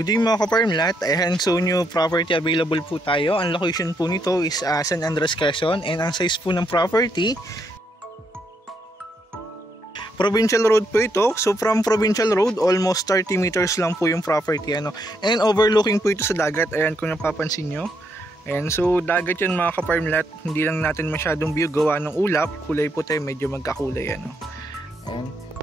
Good evening mga ka-farmlat. Ayan, so new property available po tayo. Ang location po nito is San Andres, Quezon. And ang size po ng property, provincial road po ito. So from provincial road, almost 30 meters lang po yung property. And overlooking po ito sa dagat. Ayan, kung napapansin nyo. Ayan, so dagat yan mga ka-farmlat. Hindi lang natin masyadong view gawa ng ulap. Kulay puti, medyo magkakulay. Ayan.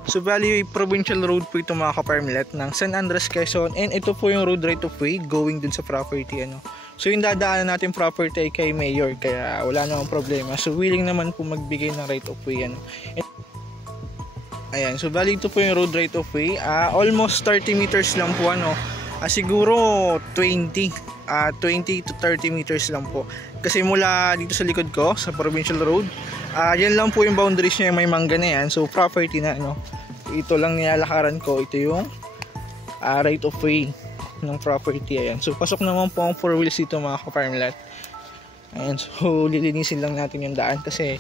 So bali, provincial road po ito mga ka-farmlet ng San Andres, Quezon. And ito po yung road right of way going dun sa property. So yung dadaanan natin property ay kay Mayor, kaya wala namang problema. So willing naman po magbigay ng right of way. Ayan, so bali ito po yung road right of way. Almost 30 meters lang po. Siguro 20 to 30 meters lang po. Kasi mula dito sa likod ko, sa provincial road, yan lang po yung boundaries niya, may mangga na yan. So property na ito lang nilalakaran ko. Ito yung right of way ng property. Ayan. So pasok naman po ang 4 wheels dito mga ka-farmlat. Ayan, so lilinisin lang natin yung daan kasi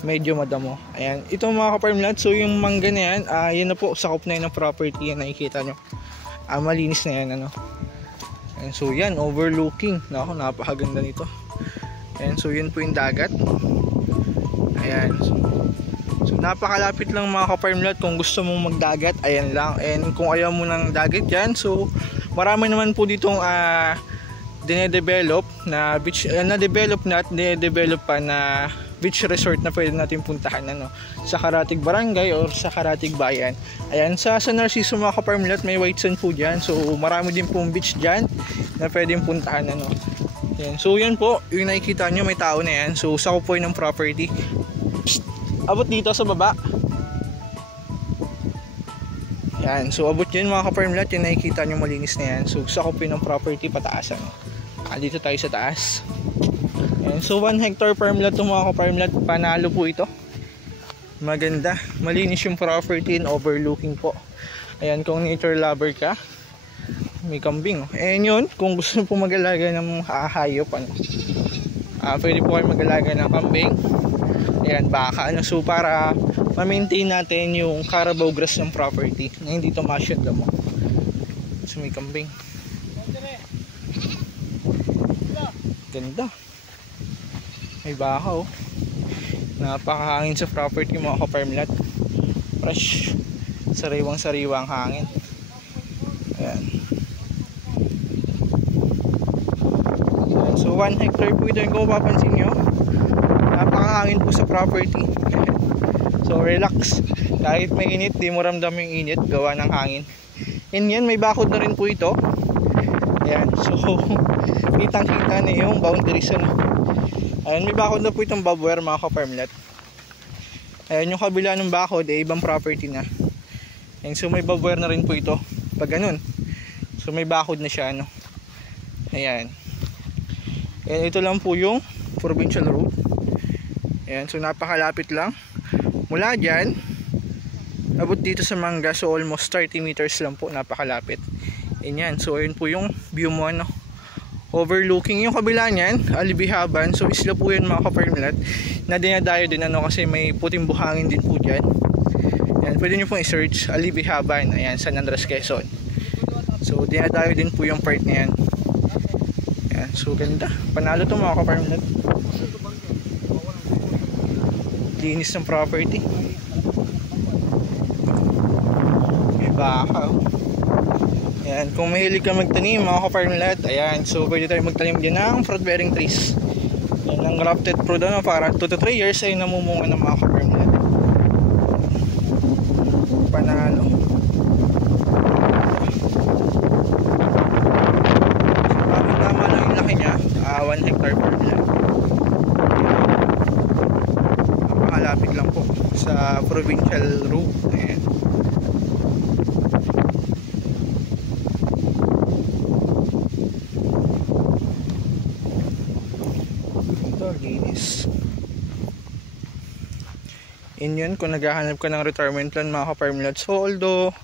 medyo madamo. Ayan, ito mga ka-farmlat. So yung mangga na yan, yan na po, sakop na yun ng property. Yan, nakikita nyo. Malinis na yan. Ayan, so yan, overlooking. Napakaganda nito. Ayan, so yun po yung dagat. Ayan, so napakalapit lang mga ka-farmlat. Kung gusto mong magdagat, ayan lang. And kung ayaw mo ng dagat yan, so marami naman po ditong dinedevelop na beach, na-develop na at dinedevelop pa na beach resort na pwede natin puntahan sa Karatig Barangay or sa Karatig Bayan. Ayan, sa San Narciso mga ka-farmlat, may white sand po dyan. So marami din pong beach dyan na pwedeng puntahan. Ayan, so yan po, yung nakikita nyo, may tao na yan. So sakop po yun ng property. Abot dito sa baba. Yan, so abot yun mga ka-farmlat, yung nakikita nyo malinis na yan. So sakop yun ng property pataas. Dito tayo sa taas. Yan, so 1 hectare farmlat itong mga ka-farmlat. Panalo po ito. Maganda, malinis yung property and overlooking po. Ayan, kung nature lover ka, may kambing. And yun, kung gusto po mag-alaga ng hayop, pwede po kayo mag-alaga ng kambing. Ayan, baka so para ma-maintain natin yung Carabao grass ng property na hindi tumasyad mo. So may kambing. Ganda. May baka napakahangin sa property mga ka-farmlat. Fresh, sariwang sariwang hangin. Ayan. So 1 hectare po ito yung kung mapapansin nyo. Napakahangin po sa property. So relax. Kahit may init, di mo ramdam yung init gawa ng hangin. And yan, may bakod na rin po ito. Ayan, so kitang kita na yung boundaries. Ayan, may bakod na po itong barbed wire mga ka-farmlat. Ayan, yung kabila ng bakod ibang property na. Ayan, so may barbed wire na rin po ito. Pag ganun, so may bakod na siya. Ayan. Ayan, ito lang po yung provincial road. Ayan, so napakalapit lang. Mula dyan, abot dito sa mangga, so almost 30 meters lang po, napakalapit. Ayan, so ayun po yung view mo, overlooking. Yung kabila niyan, Alibihaban, so isla po yan mga ka-farmlat, na dinadayo din kasi may puting buhangin din po dyan. Ayan, pwede nyo pong i-search, Alibihaban, ayan, San Andres, Quezon. So dinadayo din po yung part na yan. Ayan, so ganda, panalo to mga ka-farmlat. Linis ng property. May baka. Ayan, kung mahilig ka magtanim mga ka-farmlat, ayan, so pwede tayo magtanim din ng fruit bearing trees. Ayan, ng grafted fruit para 2 to 3 years ay namumunga ng mga ka-farmlat. Panalo. So tama lang yung laki nya, 1 hectare farmland. Malapit lang po sa provincial road. Ayan. Ito, linis. Yun, kung naghahanap ka ng retirement plan mga ka-farmlat. So although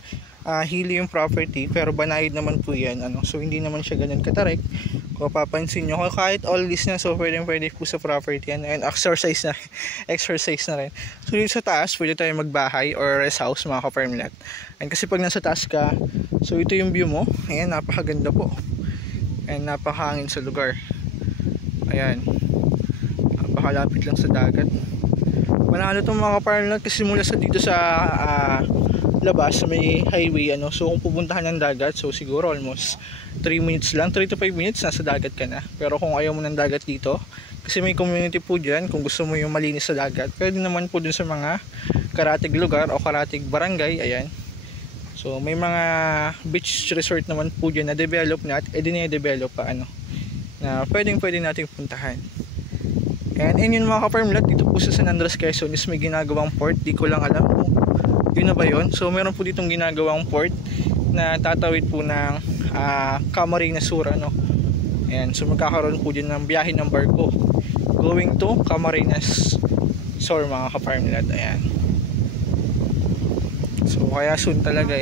hilly yung property, pero banayad naman po yan, ano. So hindi naman siya ganun katarik. Kung papansin nyo, kahit all this na, so pwede po sa property yan. And exercise na exercise na rin. So dito sa taas pwede tayo magbahay or rest house, mga ka-farmland. And kasi pag nasa taas ka, so ito yung view mo. Ayan, napakaganda po. And napakahangin sa lugar. Ayan, napakalapit lang sa dagat. Manalo itong mga ka-farmland kasi mula sa dito sa labas may highway, ano. So kung pupuntahan ng dagat, so siguro almost 3 minutes lang, 3 to 5 minutes nasa dagat ka na. Pero kung ayaw mo ng dagat dito, kasi may community po dyan, kung gusto mo yung malinis sa dagat, pwede naman po dun sa mga karatig lugar o karatig barangay. Ayan, so may mga beach resort naman po dyan na develop na at dine-develop pa, ano, na pwede nating puntahan. And yun mga ka-farmland, dito po sa San Andres, Quezon is may ginagawang port. Di ko lang alam kung yun na ba yun. So meron po ditong ginagawang port na tatawid po ng Camarines Sur, ano. Ayan, so magkakaroon po din ng biyahe ng barko going to Camarines Sur, mga ka-farmland. Ayan, so kaya soon talaga